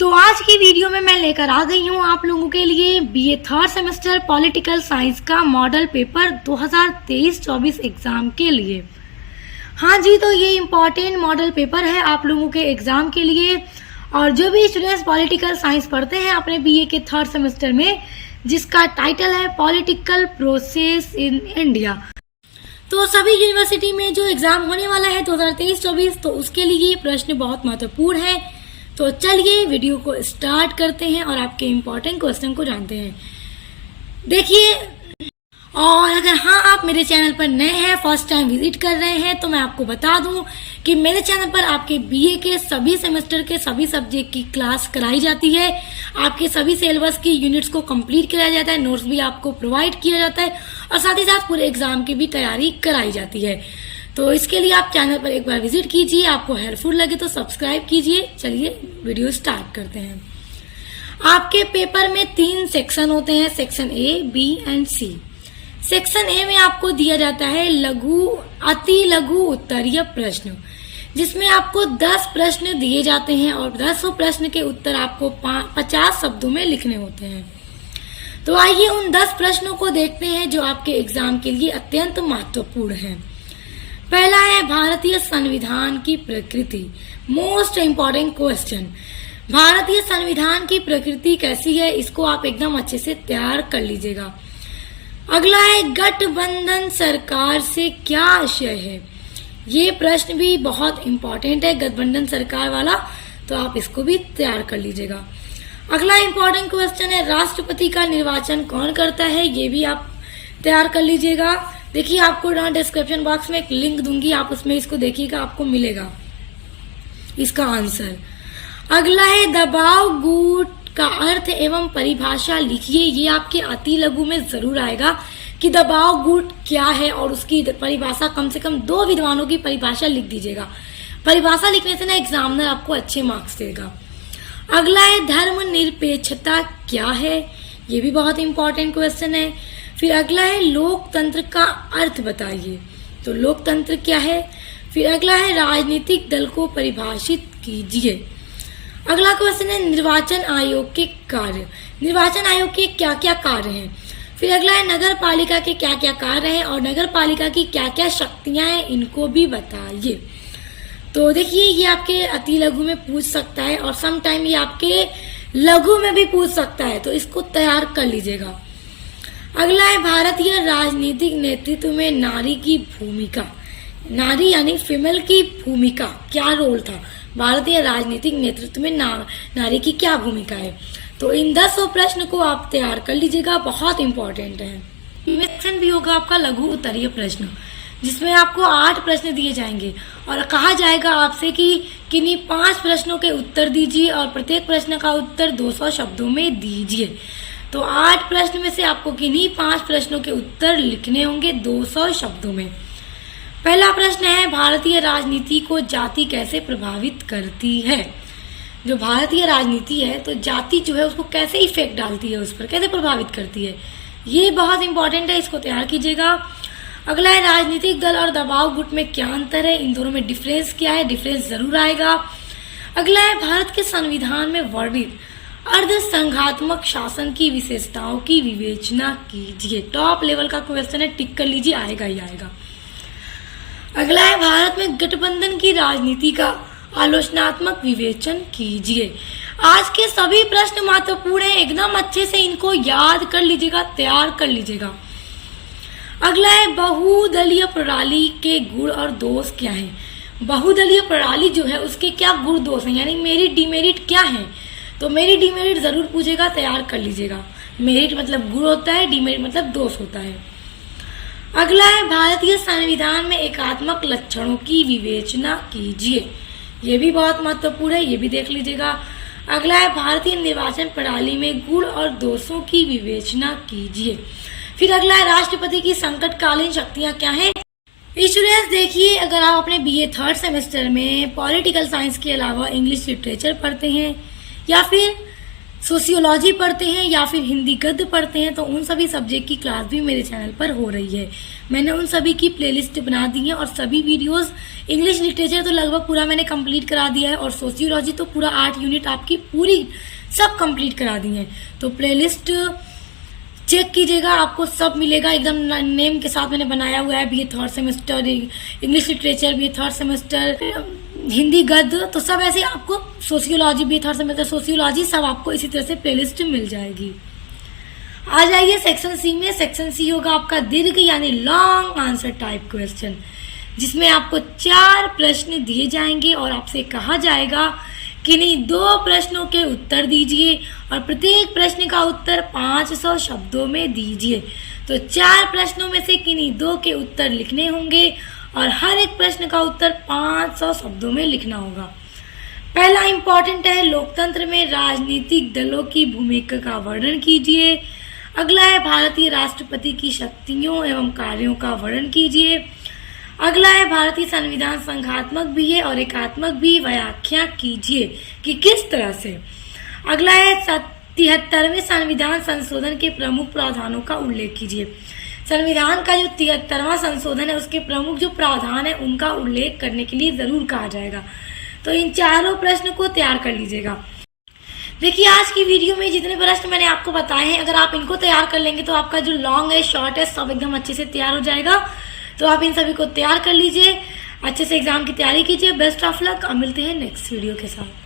तो आज की वीडियो में मैं लेकर आ गई हूँ आप लोगों के लिए BA third semester political science का मॉडल पेपर 2023-24 एग्जाम के लिए। हाँ जी, तो ये इम्पोर्टेंट मॉडल पेपर है आप लोगों के एग्जाम के लिए। और जो भी स्टूडेंट्स पॉलिटिकल साइंस पढ़ते हैं अपने बीए के थर्ड सेमेस्टर में, जिसका टाइटल है पॉलिटिकल प्रोसेस इन इंडिया, तो सभी यूनिवर्सिटी में जो एग्जाम होने वाला है 2023-24, तो उसके लिए ये प्रश्न बहुत महत्वपूर्ण है। तो चलिए वीडियो को स्टार्ट करते हैं और आपके इम्पोर्टेंट क्वेश्चन को जानते हैं। देखिए, और अगर हाँ आप मेरे चैनल पर नए हैं, फर्स्ट टाइम विजिट कर रहे हैं, तो मैं आपको बता दूं कि मेरे चैनल पर आपके बीए के सभी सेमेस्टर के सभी सब्जेक्ट की क्लास कराई जाती है। आपके सभी सिलेबस की यूनिट्स को कंप्लीट कराया जाता है, नोट्स भी आपको प्रोवाइड किया जाता है और साथ ही साथ पूरे एग्जाम की भी तैयारी कराई जाती है। तो इसके लिए आप चैनल पर एक बार विजिट कीजिए, आपको हेल्पफुल लगे तो सब्सक्राइब कीजिए। चलिए वीडियो स्टार्ट करते हैं। आपके पेपर में 3 सेक्शन होते हैं, section A, B and C. Section A में आपको दिया जाता है अति लघु उत्तरीय प्रश्न, जिसमें आपको 10 प्रश्न दिए जाते हैं और 10 प्रश्न के उत्तर आपको 50 शब्दों में लिखने होते हैं। तो आइए उन 10 प्रश्नों को देखते हैं जो आपके एग्जाम के लिए अत्यंत महत्वपूर्ण है। पहला है भारतीय संविधान की प्रकृति, मोस्ट इम्पोर्टेंट क्वेश्चन। भारतीय संविधान की प्रकृति कैसी है, इसको आप एकदम अच्छे से तैयार कर लीजिएगा। अगला है गठबंधन सरकार से क्या आशय है। ये प्रश्न भी बहुत इम्पोर्टेंट है, गठबंधन सरकार वाला, तो आप इसको भी तैयार कर लीजिएगा। अगला इम्पोर्टेंट क्वेश्चन है राष्ट्रपति का निर्वाचन कौन करता है, ये भी आप तैयार कर लीजिएगा। देखिए, आपको डिस्क्रिप्शन बॉक्स में एक लिंक दूंगी, आप उसमें इसको देखिएगा, आपको मिलेगा इसका आंसर। अगला है दबाव गुट का अर्थ एवं परिभाषा लिखिए। ये आपके अति लघु में जरूर आएगा कि दबाव गुट क्या है और उसकी परिभाषा, कम से कम 2 विद्वानों की परिभाषा लिख दीजिएगा। परिभाषा लिखने से ना एग्जामिनर आपको अच्छे मार्क्स देगा। अगला है धर्मनिरपेक्षता क्या है, ये भी बहुत इंपॉर्टेंट क्वेश्चन है। फिर अगला है लोकतंत्र का अर्थ बताइए, तो लोकतंत्र क्या है। फिर अगला है राजनीतिक दल को परिभाषित कीजिए। अगला क्वेश्चन है निर्वाचन आयोग के कार्य, निर्वाचन आयोग के क्या क्या कार्य हैं। फिर अगला है नगर पालिका के क्या क्या कार्य हैं और नगर पालिका की क्या क्या शक्तियां हैं, इनको भी बताइए। तो देखिए, ये आपके अति लघु में पूछ सकता है और सम टाइम ये आपके लघु में भी पूछ सकता है, तो इसको तैयार कर लीजिएगा। अगला है भारतीय राजनीतिक नेतृत्व में नारी की भूमिका, नारी यानी फीमेल की भूमिका, क्या रोल था भारतीय राजनीतिक नेतृत्व में नारी की क्या भूमिका है। तो इन 10 प्रश्न को आप तैयार कर लीजिएगा, बहुत इंपॉर्टेंट है। सेक्शन भी होगा आपका लघु उत्तरीय प्रश्न, जिसमें आपको 8 प्रश्न दिए जाएंगे और कहा जाएगा आपसे कि किन्हीं 5 प्रश्नों के उत्तर दीजिए और प्रत्येक प्रश्न का उत्तर 200 शब्दों में दीजिए। तो 8 प्रश्न में से आपको किन्हीं 5 प्रश्नों के उत्तर लिखने होंगे 200 शब्दों में। पहला प्रश्न है भारतीय राजनीति को जाति कैसे प्रभावित करती है। जो भारतीय राजनीति है, तो जाति जो है उसको कैसे इफेक्ट डालती है, उस पर कैसे प्रभावित करती है, ये बहुत इंपॉर्टेंट है, इसको तैयार कीजिएगा। अगला है राजनीतिक दल और दबाव गुट में क्या अंतर है, इन दोनों में डिफरेंस क्या है, डिफरेंस जरूर आएगा। अगला है भारत के संविधान में वर्णित अर्ध संघात्मक शासन की विशेषताओं की विवेचना कीजिए। टॉप लेवल का क्वेश्चन है, टिक कर लीजिए, आएगा ही आएगा। अगला है भारत में गठबंधन की राजनीति का आलोचनात्मक विवेचन कीजिए। आज के सभी प्रश्न महत्वपूर्ण है, एकदम अच्छे से इनको याद कर लीजिएगा, तैयार कर लीजिएगा। अगला है बहुदलीय प्रणाली के गुण और दोष क्या है। बहुदलीय प्रणाली जो है उसके क्या गुण दोष हैं, यानी मेरिट डिमेरिट क्या है। तो मेरिट डिमेरिट जरूर पूछेगा, तैयार कर लीजिएगा। मेरिट मतलब गुण होता है, डिमेरिट मतलब दोष होता है। अगला है भारतीय संविधान में एकात्मक लक्षणों की विवेचना कीजिए, ये भी बहुत महत्वपूर्ण है, ये भी देख लीजिएगा। अगला है भारतीय निर्वाचन प्रणाली में गुण और दोषों की विवेचना कीजिए। फिर अगला है राष्ट्रपति की संकटकालीन शक्तियां क्या हैं। स्टूडेंट्स देखिए, अगर आप अपने बीए थर्ड सेमेस्टर में पॉलिटिकल साइंस के अलावा इंग्लिश लिटरेचर पढ़ते हैं या फिर सोशियोलॉजी पढ़ते हैं या फिर हिंदी गद्य पढ़ते हैं तो उन सभी सब्जेक्ट की क्लास भी मेरे चैनल पर हो रही है। मैंने उन सभी की प्लेलिस्ट बना दी है और सभी वीडियोस, इंग्लिश लिटरेचर तो लगभग पूरा मैंने कंप्लीट करा दिया है और सोशियोलॉजी तो पूरा 8 यूनिट आपकी पूरी सब कंप्लीट करा दी है। तो प्लेलिस्ट चेक कीजिएगा, आपको सब मिलेगा एकदम नेम के साथ। मैंने बनाया हुआ है BA third semester English literature, BA third semester Hindi गद्य, तो सब ऐसे आपको sociology BA third semester sociology सब आपको इसी तरह से प्लेलिस्ट मिल जाएगी। आ जाइए सेक्शन सी में। सेक्शन सी होगा आपका दीर्घ यानी लॉन्ग आंसर टाइप क्वेश्चन, जिसमें आपको 4 प्रश्न दिए जाएंगे और आपसे कहा जाएगा किन्हीं 2 प्रश्नों के उत्तर दीजिए और प्रत्येक प्रश्न का उत्तर 500 शब्दों में दीजिए। तो 4 प्रश्नों में से किन्हीं 2 के उत्तर लिखने होंगे और हर एक प्रश्न का उत्तर 500 शब्दों में लिखना होगा। पहला इंपॉर्टेंट है, लोकतंत्र में राजनीतिक दलों की भूमिका का वर्णन कीजिए। अगला है, भारतीय राष्ट्रपति की शक्तियों एवं कार्यों का वर्णन कीजिए। अगला है, भारतीय संविधान संघात्मक भी है और एकात्मक भी, व्याख्या कीजिए कि किस तरह से। अगला है, 73वें संविधान संशोधन के प्रमुख प्रावधानों का उल्लेख कीजिए। संविधान का जो 73वां संशोधन है उसके प्रमुख जो प्रावधान है उनका उल्लेख करने के लिए जरूर कहा जाएगा। तो इन चारों प्रश्न को तैयार कर लीजिएगा। देखिए, आज की वीडियो में जितने प्रश्न मैंने आपको बताए हैं, अगर आप इनको तैयार कर लेंगे तो आपका जो लॉन्ग है, शॉर्ट है, सब एकदम अच्छे से तैयार हो जाएगा। तो आप इन सभी को तैयार कर लीजिए, अच्छे से एग्जाम की तैयारी कीजिए। Best of luck. अब मिलते हैं नेक्स्ट वीडियो के साथ।